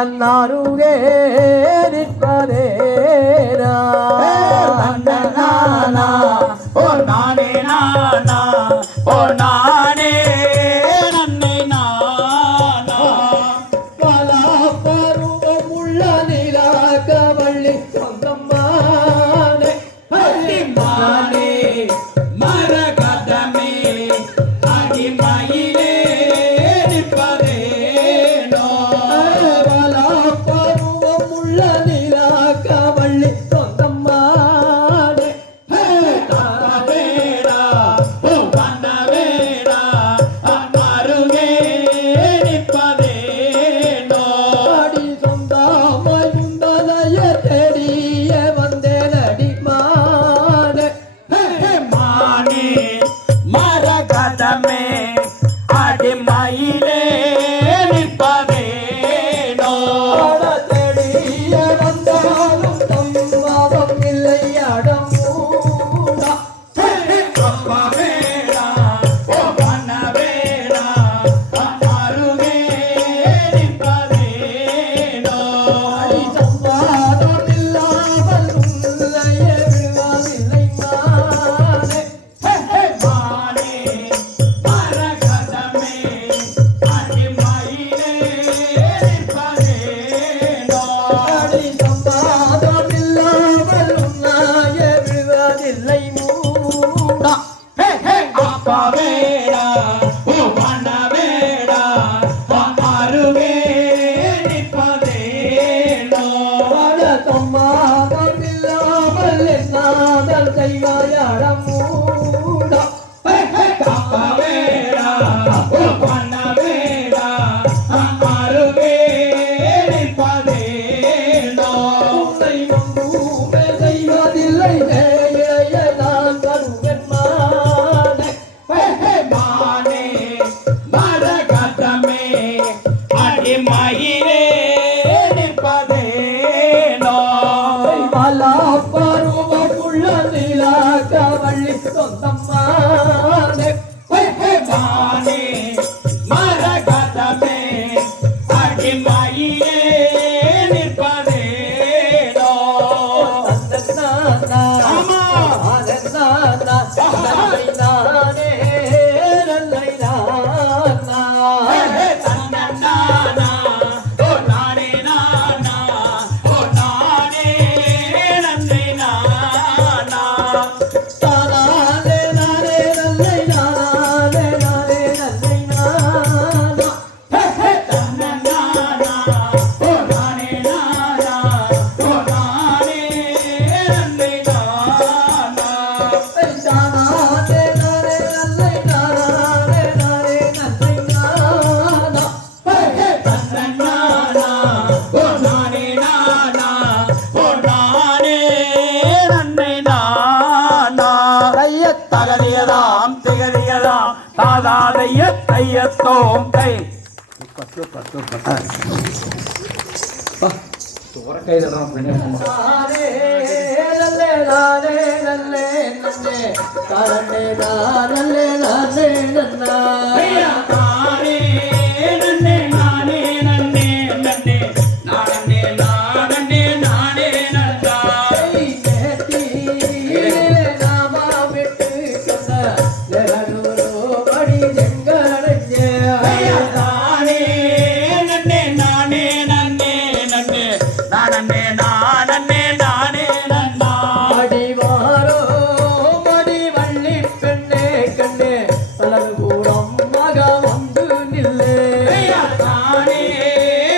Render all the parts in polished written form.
நன்னாருகே நிற்பதேனா நானா ஓ நானே நானா ஓ நானே நன்னை நானா பல பருவமுள்ள நிலாக்கவள்ளி சொந்தம்மானே அடிமானே மரகதமே அடிமயிலே நிற்பதேனோ பல பருவமுள்ள நிலாக்கவள்ளி சொந்தம்மானே தப்பவேடா ஓ பண்ணவேடா அமருகே நிற்பதேனோ அடி சொந்தாமயுந்தலைய தேடிய வந்தேனடி மானே மானே மரகதமே அடிமயிலே நிற்பதேனோ தேடிய வந்தாலும் தம்மாவம் இல்லை அடமூடா தப்பவேடா ஓ பண்ணவேடா அமருகே நிற்பதேனோ அடி சம்பாதம் இல்லாமல் உள்ளைய விழுவதில்லை மானே மானே மரகதமே அடிமயிலே நிற்பதேனோ அடி சம்பாதம் இல்லாமல் உள்ளைய விழுவதில்லை மூடா அப்பவேடா ஓ பண்ணவேடா அமருகே நிற்பதேனோ பல சம்மாதம் இல்லாமல் என்னாதல் செய்வாயாடம் மூடா அப்பவேடா ஓ பண்ணவேடா அமருகே நிற்பதேனோ உன்னை நம்புமே செய்வதில்லை நேய நான் கருவன் மானே மானே மரகதமே அடிமயிலே நிற்பதேனோ பல பருவமுள்ள நிலாக்கவள்ளி சொந்தம்மானே மானே மரகதமே அடிமயிலே நிற்பதேனோ தந்தனானா ஆமா ஆனந்தானா நன்னை நானே நல்லை நானா தன்னன்னானா ஓ நானே நானா ஓ நானே நன்னை நானா தானானே நானே நல்லை நானே நானே நல்லை நானா தன்னன்னானா ஓ நானே நானா ஓ நானே நன்னை நானா தானானே நானே நல்லை நானே நானே நல்லை நானா தன்னன்னானா ஓ நானே நானா ஓ நானே நன்னை நானா தகதியதாம் திகதியதாம் தாதாதைய தையத்தோம் கை நானே நல்லே நானே நல்லே நன்னே தானே நானே நானே நன்னா நானே நன்னே நானே நன்னே நன்னே நானே நானே நானே நன்னா நாமா விட்டு சொன்ன லெகனூரோ படி செங்கடஞ்சே நானே நன்னே நானே நன்னே நன்னே நானே நானே நானே நன்னா அடிவாரோ மடி வள்ளி பெண்ணே கண்ணே அழகு கூடம் மக வந்து நில்லே நானே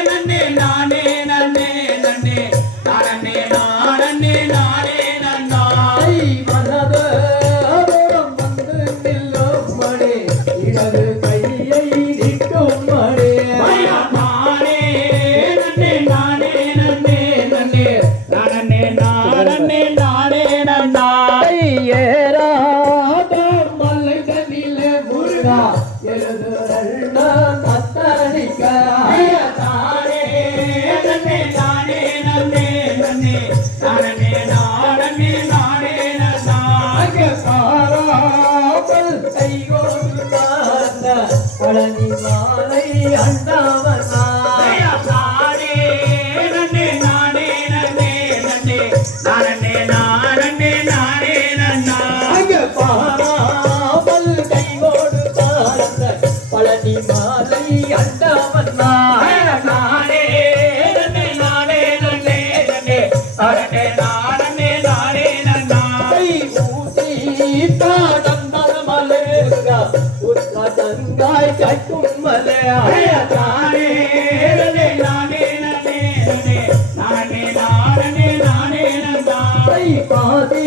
நன்னே நானே நன்னே நன்னே நானே நானே நானே நன்னா மனது தூரம் வந்து நில்லும் மடி இடது கையை நிற்கும் மடி நானே நன்னே நானே நன்னே நன்னே நானே நானே நானே நன்னா ஏறாத மல்லை கண்ணிலே முருகா எழுது தத்தடிக்க தானே நன்னே நானே நன்னே நன்னே நானே நானே நானே நன்னா காராமல் கைகோடு பழனி மாலை அண்டவனா நானே நன்றாய் கேட்கும் மலையா தானே நன்னே நானே நன்னே நன்னே நானே நானே நானே நன்னா பாதி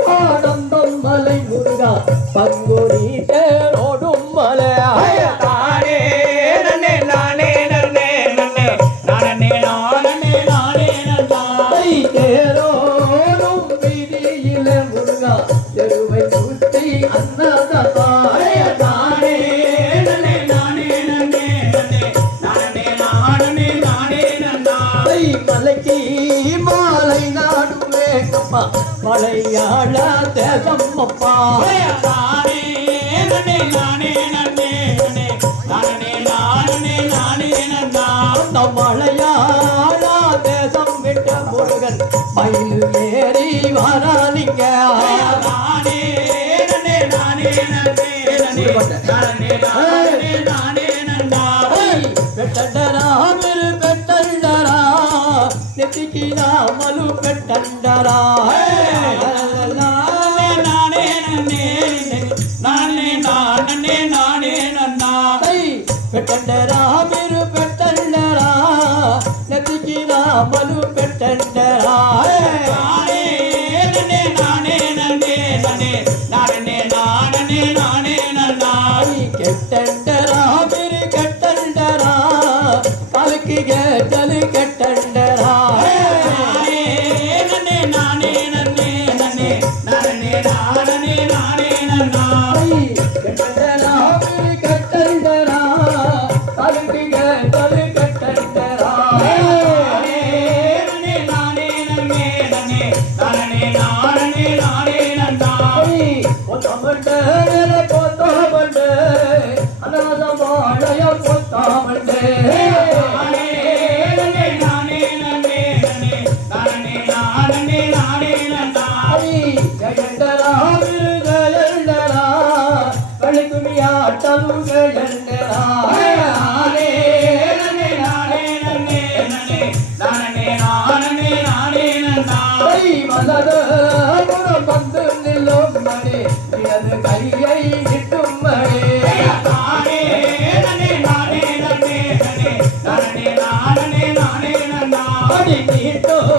பாடந்தம் மலை முருகா பங்குனி தேரோடும் மலையா தானே நன்னே நானே நன்னே நன்னே நானே நானே நானே நன்னா தேரோடும் வீதியில முருகா தெருவை சுற்றி அன்னதமாய தானே நன்னே நானே நன்னே நன்னே நானே நானே நானே நன்னா மலைக்கு மாலை நாடுவே அப்பா மலையாள தேசம் அப்பா தானே நன்னே நானே நன்னே நன்னே நானே நானே நானே நன்னா அந்த மலையாள தேசம் விட்ட முருகன் மயில் ஏறி வராலிங்க தானே நன்னே நானே நன்னே நன்னே நானே நானே நானே நன்னா பெட்டண்டரா மிரு பெட்டண்டரா நெத்திக்கு நாமலு பெட்டண்டரா நானே நன்னே நானே நானே நானே நன்னா பெட்டண்டரா மிரு பெட்டண்டரா நெத்திக்கு நாமலு பெட்டண்டரா நானே நன்னே நானே நன்னே நன்னே நானே நானே நானே நன்னா கெட்டண்டரா மிரு கெட்டண்டரா காலுக்கு கேட்டலு கெட்டண்டரா நானே நன்னே நானே நன்னே நன்னே நானே நானே நானே நன்னா கெட்டண்டரா மிரு கெட்டண்டரா காலுக்கு கேட்டலு கெட்டண்டரா நானே நானே நன்னே நன்னே நானே நானே நானே நன்னா பொத்தாமண்டே பொத்தாமண்டே அநாதமாலய பொத்தாமண்டே நானே நன்னே நானே நன்னே நன்னே நானே நானே நானே நன்னா ஜெயண்டரா ஜெயண்டரா கழிக்குமியாட்டலு ஜெயண்டரா நானே நன்னே நானே நன்னே நன்னே நானே நானே நானே நன்னா மலர குணம் வந்து நில்லும் மணி எனது கையை இட்டும் மணி நானே நன்னே நானே நன்னே நன்னே நானே நானே நானே நன்னா மணி நீட்டும்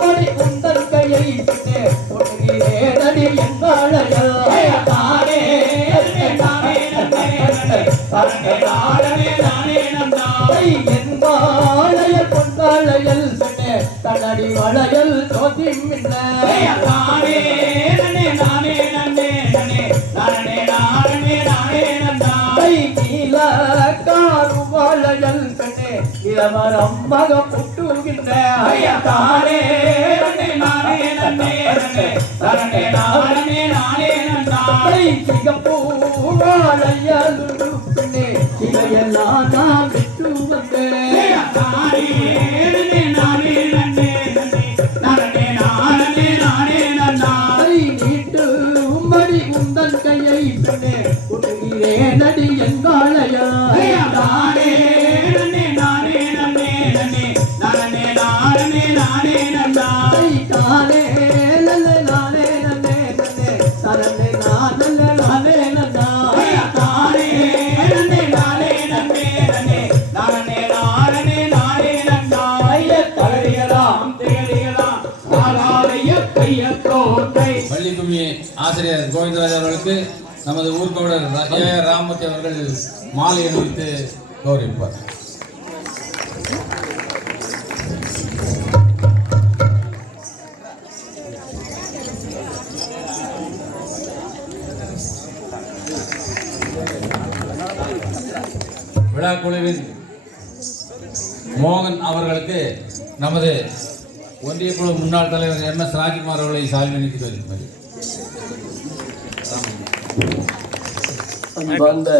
மணி உந்தன் கையை விட்டு ஒடுகிறேனடி எங்காளையா நானே நன்னே நானே நன்னே நன்னே நானே நானே நன்னா எங்காளைய பொன்னாளையல் பெண்ணே கண்ணடி வளையல் தோதி மின்ன நானே நன்னே நானே நன்னே நன்னே நானே நானே நானே நன்னா நீல காரு வளையல் பெண்ணே இளவரம் மக புட்டுகின்ற தானே நன்னே நானே நன்னே நன்னே நானே நானே நானே நன்னா சிகப்பூ வாழையல் பெண்ணே இவையெல்லாம் நான் விட்டு வந்தேன் நானே நன்னே நானே நன்னே நன்னே நானே நானே நானே நன்னா நீட்டு மணி உந்தன் கையை பெண்ணே உடுகிறேனடி எங்காளையா நானே நன்னே நானே நன்னே நன்னே நானே நானே நானே நன்னா தானே நல்ல நானே நன்னே நன்னே தரனே நான் நல்ல நானே நன்னா தானே நன்னே நானே நன்னே நன்னே நானே நானே நானே நன்னா தகடியலாம் திகடியலாம் ஆளாவைய கைய தோன்றை பள்ளிக்கும்மி ஆசிரியர் கோவிந்தராஜ் அவர்களுக்கு நமது ஊர்கவுடர் ஏ ராமூர்த்தி அவர்கள் மாலை அணிவித்து கௌரவிப்பார். விழா குழுவின் மோகன் அவர்களுக்கு நமது ஒன்றிய குழு முன்னாள் தலைவர் MS ராஜ்குமார் அவர்களை சால்வை நீக்கி வைப்பார். அன்பார்ந்த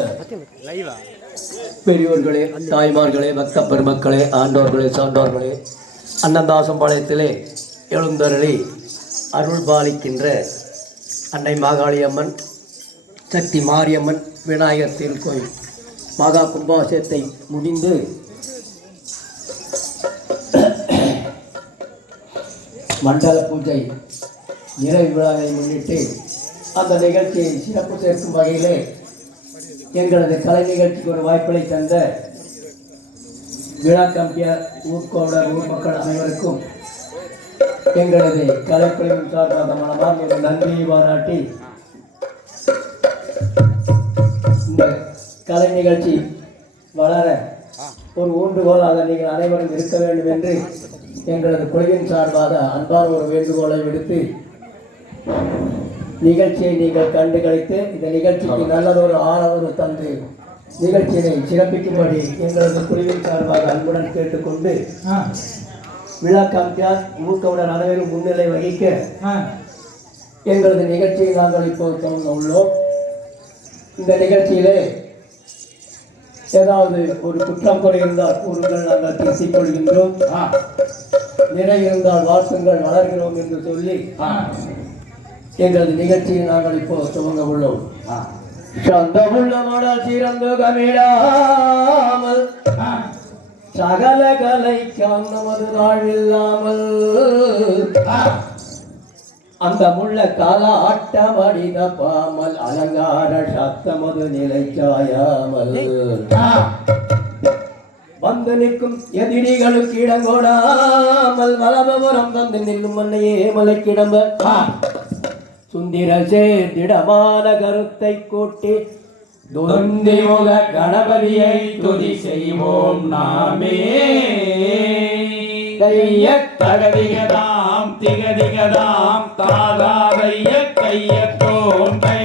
பெரியோர்களே, தாய்மார்களே, பக்த பெருமக்களே, ஆண்டோர்களே, சான்றோர்களே, அன்னதாசம்பாளையத்திலே எழுந்தருளி அருள் பாலிக்கின்ற அன்னை மாகாளியம்மன், சக்தி மாரியம்மன், விநாயகர் திருக்கோயில் மகா கும்பாபிஷேகத்தை முடிந்து மண்டல பூஜை நிறைவு விழாவை முன்னிட்டு அந்த நிகழ்ச்சியை சிறப்பு சேர்க்கும் வகையிலே எங்களது கலை நிகழ்ச்சிக்கு ஒரு வாய்ப்பை தந்த விழா கம்பியார் ஊர்கோடர் ஊர் மக்கள் அனைவருக்கும் எங்களது கலைக்குழுவின் சார்பாக மனமார்ந்த ஒரு நன்றியை பாராட்டி இந்த கலை நிகழ்ச்சி வளர ஒரு ஊன்றுகோலாக நீங்கள் அனைவரும் இருக்க வேண்டும் என்று எங்களது குழுவின் சார்பாக அன்பான ஒரு வேண்டுகோளை விடுத்து நிகழ்ச்சியை நீங்கள் கண்டு கழித்து இந்த நிகழ்ச்சிக்கு நல்லதொரு ஆதரவு தந்து நிகழ்ச்சியை சிறப்பிக்கும்படி எங்களது குழுவின் சார்பாக அன்புடன் கேட்டுக்கொண்டு விழா காம்பியார் ஊர்கவுடன் அனைவரும் முன்னிலை வகிக்க எங்களது நிகழ்ச்சியை நாங்கள் இப்போது தொடங்க உள்ளோம். இந்த நிகழ்ச்சியிலே ஏதாவது ஒரு குற்றம் குறை இருந்தால் கூறுங்கள், நாங்கள் திருத்திக் கொள்கின்றோம். நிறை இருந்தால் வாழ்த்துங்கள், வளர்கிறோம் என்று சொல்லி எங்களது நிகழ்ச்சியை நாங்கள் இப்போது துவங்க உள்ளோம். சந்தமுள்ளமோடால் சிறந்து கமிழாமல் சகல கலை நமது தாழ்வில்லாமல் அந்த முள்ள கால ஆட்டமடி தப்பாமல் அலங்கார சத்தமது நிலைக்காயாமல் வந்து நிற்கும் எதிரிகளுக்கு இடங்கோடாமல் வலபுறம் தந்து நில்லும் மண்ணையே மலைக்கிடம்ப சுந்திர சேர்த்திடமான கருத்தை கூட்டி துந்திமுக கணபதியை துதி செய்வோம் நாமே. தகதிகதாம் திகதிகதாம் தாகாதைய கையத்தோம் கை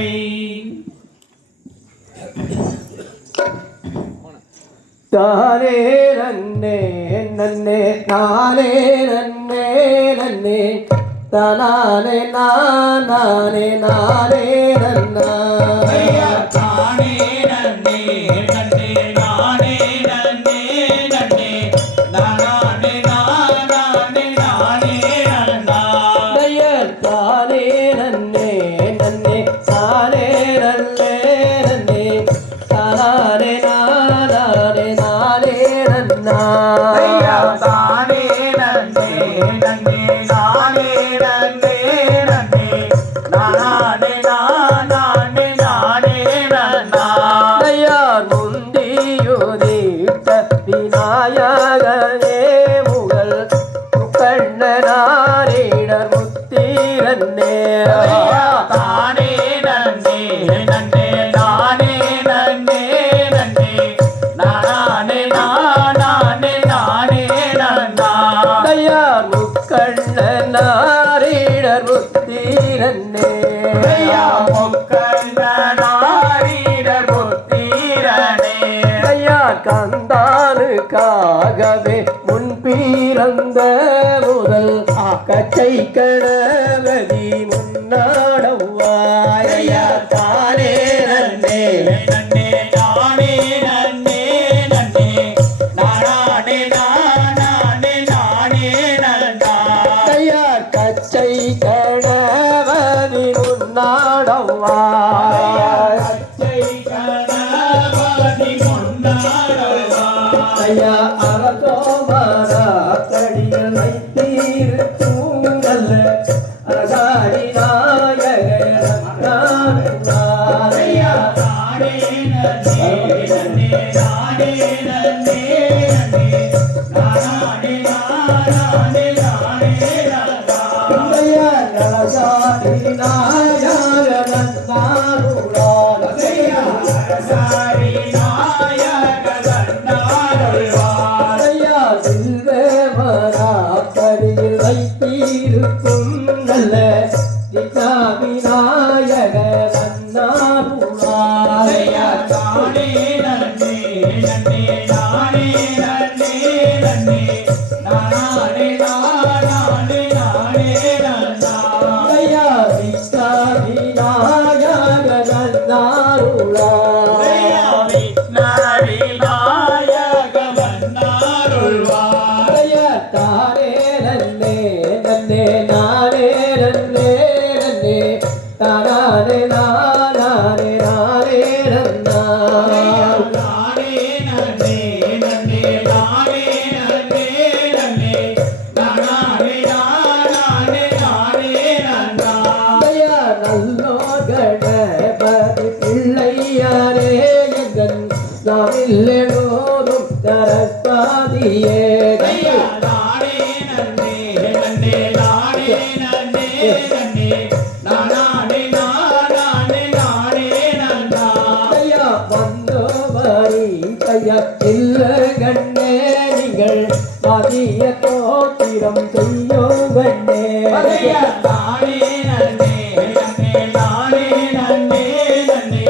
தானே நன்னே நன்னே நானே நன்னே நன்னே தானே நானே நானே நன்னா தானே நன்னே நன்னே நானே நன்னே நன்னே நானே நானே நானே நன்னா தானே நன்னே நன்னே தானே நன்னே நன்னே தானே நானே நானே நன்னா தானே நன்னே நன்னே நானே நன்னே நன்னே நானே நானே நானே நன்னா முந்தியுதிட்ட விநாயகனே முகல் கண்ணனாரிடர் முத்திரன்னே தானே நன்னே நன்னே நானே நன்னே நன்னே நானே நானே நானே நன்னா முக்கண்ணனாரிடர் முத்திரன்னே முக்கண்ணனாரிடர் முத்திரனே கந்தானுக்காகவே முன்பிறந்த முதல் கச்சை கணவதி முன்னாடவாய் தானே நன்னே நன்னே நானே நன்னே நன்னே நானே நானே நானே நன்னா கச்சை கணவதி முன்னாடவாய் அரசோமரா கடிகள் வைத்தீர்க்கும் நல்ல அரசாரி வைத்தீர்க்கும் நல்ல விநாயக நன்னாருளாய் தானே நன்னே நன்னே நானே நன்னே நன்னே நானே நானே நானே நன்னா விநாயக நன்னாருளாய் விநாயக நன்னாருள்வாய் தானே நன்னே நன்னே நானே நன்னே நன்னே தானே நானே நானே நன்னா நானே நன்னே நாம் இல்லோரும் தரப்பாதியே ஐயா நானே நன்னே நன்னே நானே நன்னே நன்னே நானே நானே நானே நன்னா ஐயா வந்தோ வரி ஐயா இல்ல கண்ணே நீங்கள் மதிய தோத்திரம் செய்யோ கண்ணே ஐயா நானே நன்னே நன்னே நானே நன்னே நன்னே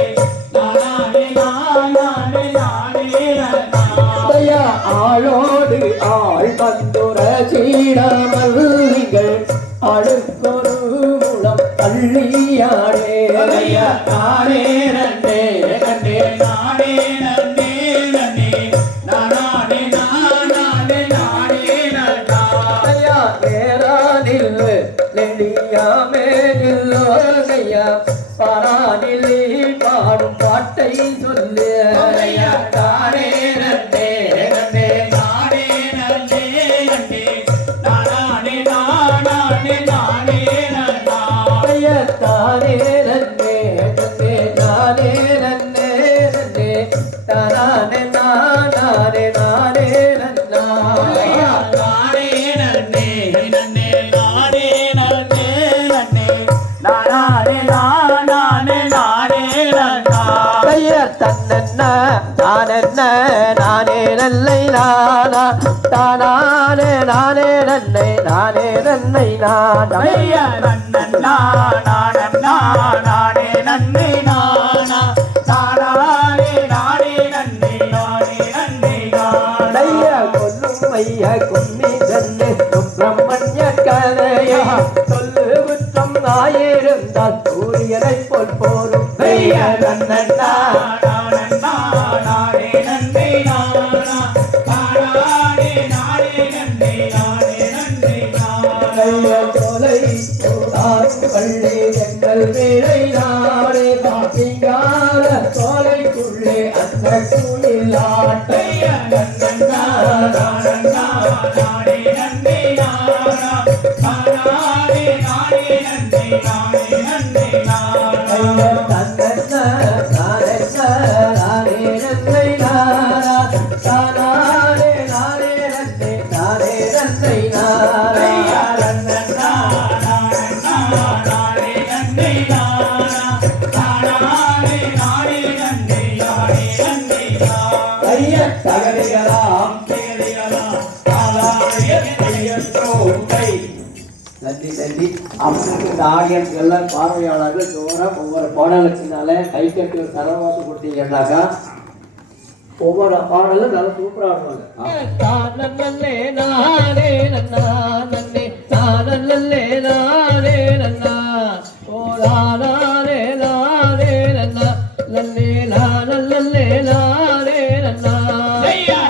நானே நானே நானே நன்னா ஐயா ஆளோடு ஆள் வந்துர சீடாமல் நீங்கள் அடுத்தொரு முளம் தள்ளியாடே ஐயா நானே நன்னே நன்னே நானே நன்னே நன்னே நானே நானே நானே நன்னா ஐயா நேரானில் நெடியாமே நில்லோகையா பரானிலே பாடும் பாட்டை சொல்லு ஐயா நானே நன்னே நன்னே நானே நன்னே நன்னே நானே நானே நானே நன்னா ஐயா தானே நன்னே நன்னே நானே நன்னே நன்னே தானே நானே நானே நன்னா ஐயா நானே நன்னே நன்னே நானே நன்னே நன்னே நானே நானே நானே நன்னா ஐயா தன்னென்ன தானென்ன நானே நல்லை நானா தானானே நானே நன்னை நானே நன்னை நானா ஐயா நன்னன்னா நானன்னா நானே நன்னே நானா நானே நானே நன்னே நானே நன்னே நானா ஐயா கொல்லும் ஐயா கும்மி தன்னு சுப்பிரமணிய கதையை சொல்லு குற்றம் ஆயிருந்தால் சூரியனை போல் போரும் ஐயா நன்னன்னா நானன்னா நானே நன்னே நானா நானே நானே நன்னே நானே நன்னே நானா ஐயா சோலை சூடாரும் பள்ளி எங்கள் வேலை நாடே சிங்கார சோலைக்குள்ளே அந்த குளிலாட்டை ஐயா நன்னன்னா நானன்னா நானே நன்னே நானா நானே நானே நன்னே நானே நன்னே நானா ஐயா தன்னென்ன தானென்ன நானே நன்னை நானா தானானே நானே நன்னை நானே நன்னை நானா ஐயா நன்னன்னா நானன்னா நானே நன்னே நானா நானே நானே நன்னே நானே நன்னே நானா ஐயா தகதிகளாம் தேடியலாம் ஆலாய கையற்றோங்கை நன்றி நன்றி அவங்களுக்கு இந்த ஆடியன்ஸ் எல்லாம் பார்வையாளர்கள் தோறும் ஒவ்வொரு பாடலுக்குனால கை கட்டி ஒரு கரவாசம் கொடுத்தீங்கன்னாக்கா ஒவ்வொரு பாடலும் நல்லா சூப்பராக ஆடுவாங்க தானே நானே நன்னா நன்னே தானே நானே நன்னா ஓ நானே நானே நன்னா நன்னே நானே நானே நன்னா ஐயா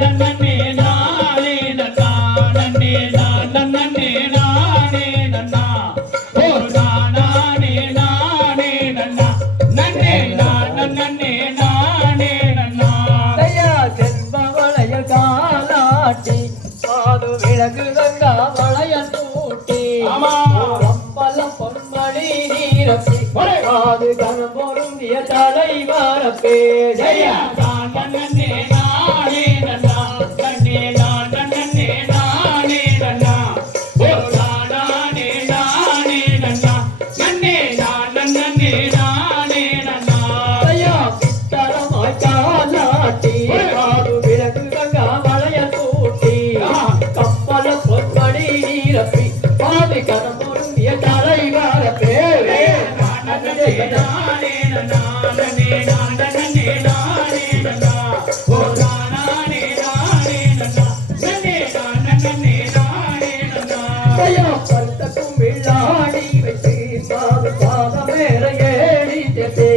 நன்னே நானே நன்னா நன்னே நன்னே நானே நன்னா ஓ நானே நானே நன்னா நன்னே நன்னே நானே நன்னா ஐயா செல்பவளையல் காலாட்டி மாது விளக்கு கங்கா வளையல் தூட்டி ஆமா. அம்பலம் பொன்மணி நீரப்பி மாது கனம் பொருந்திய தலைவரப்பே ஐயா நன்னே நானே நன்னா நன்னே நன்னே நானே நன்னா ஓ நானே நானே நன்னா நன்னே நன்னே நானே நன்னா ஐயா பித்தளமாய் காலாட்டி மாது விளக்கு கங்கா வளையல் தூட்டி கம்பலம் பொன்மணி நீரப்பி மாது கனம் பொருந்திய தலைவரப்பே நன்னே நானே நன்னா நன்னே நன்னே நானே நன்னா ஓ நானே நானே நன்னா நன்னே நன்னே நானே நன்னா ஐயா படுத்தக்கும் விழாடி வைத்து பாது பாதமேற ஏறி தேசி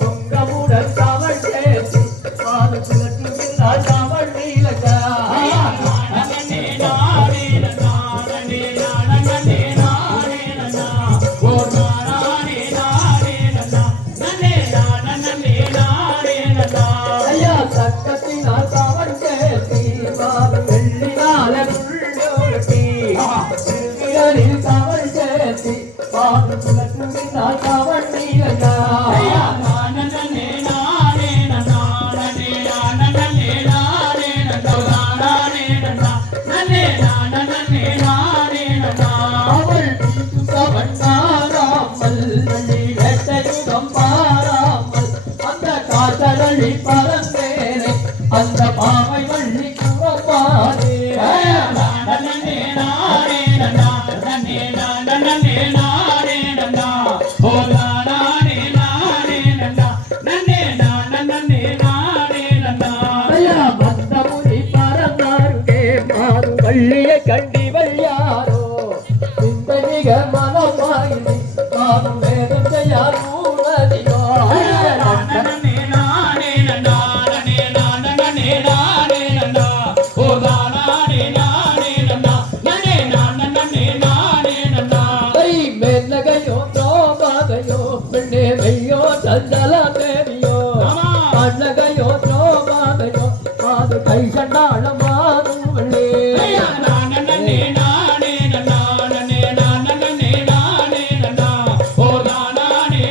பொங்கமுடன் தவள் சேர்த்து பாது காத்தரளி பறந்தேனே அந்த பாவை வள்ளி குறப்பாதே நன்னே நானே நன்னா நன்னே நன்னே நானே நன்னா ஓ நானே நானே நன்னா நன்னே நன்னே நானே நன்னா ஐயா மந்தமுனி பறந்தாருகே மாறு வள்ளியை கண்டிவள் யாரோ இந்த நிக மனமாயினி காதும் வேதம் செய்யார் மூலதியோ நன்னே நானே நன்னா நன்னே நன்னே நானே நன்னா ஓ நானே நானே நன்னா நன்னே நன்னே நானே நன்னா கை மேலகையோ தோபாதையோ பெண்ணே மெய்யோ சஞ்சல தேவியோ கண்ணகையோ தோபாதையோ மாது கை சண்டாள மாறும் வள்ளே நன்னே நானே நன்னா நன்னே நன்னே நானே நன்னா ஓ நானே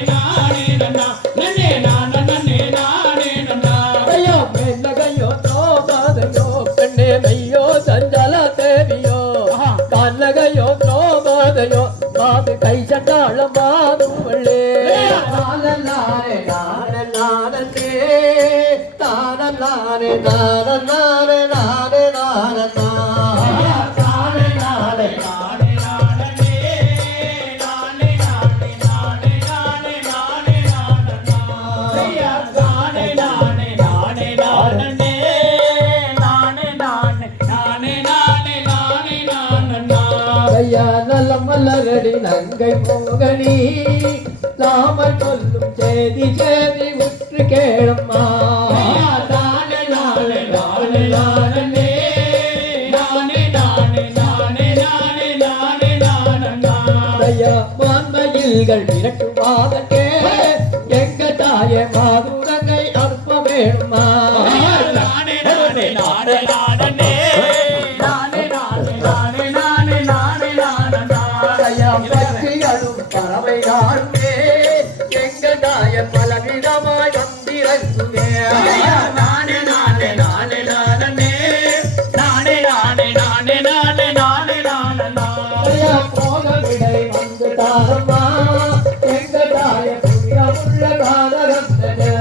நானே நன்னா நன்னே நன்னே நானே நன்னா ஐயோ மேலகையோ தோபாதையோ பெண்ணே மெய்யோ சஞ்சல தேவியோ கண்ணகையோ தோபாதையோ மாது கை சண்டாள மாறும் வள்ளே நானே நானே நானே நானே நானே நானே நல்ல மலரடி நங்கை மோகனி நாம சொல்லும் செய்தி செய்தி உற்று கேளம்மா மான்மயில்கள் விரட்டுவாதே எங்க தாய மாதுரங்கை அனுப்ப வேணுமா பட்சிகளும் பறவைகளுமே எங்க தாய பலவிதமாய் வந்திறங்குமே போக விடை வந்து தாரம்மா எங்க தாய புரியமுள்ள காலகந்தது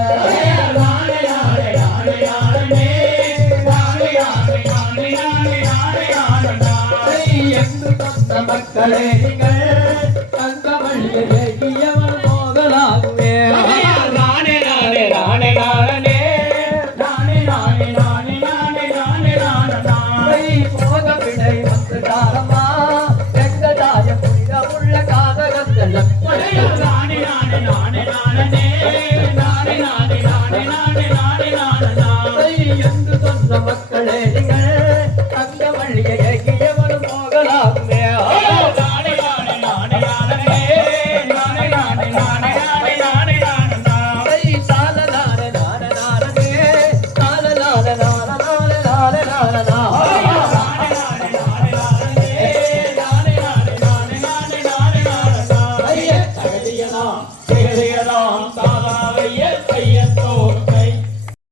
எங்கு தந்த மக்களே நீங்கள் தங்கமல்லியவன் மோகலாகுமே போக விடை வந்து தாரம்மா எங்க தாய புரியமுள்ள காலகந்தது